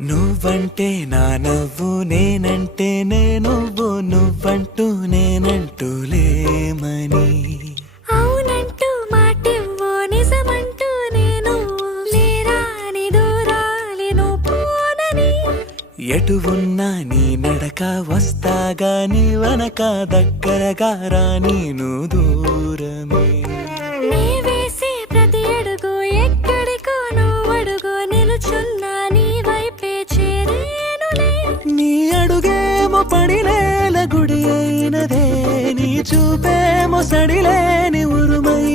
నువ్వంటే నా నవ్వు నేనంటే నువ్వు నువ్వంటూ నేనంటూ లేమని అవునంటూ మాటివ్వు నిజమంటూ నేను లేరాని దూరాలి నువ్వు పోనని ఎటు ఉన్నా నీ నడక వస్తాగా నీ వనక దగ్గరగా రాని నువ్వు దూరమే నీ వేసే ప్రతి అడుగు ఎక్కడికో నువ్వు అడుగు నిలుచున్నా నీ వైపే చేరేనులే నీ అడుగేమో పడిలేల గుడి అయినదే నీ చూపేమో సడిలేని ఉరుమై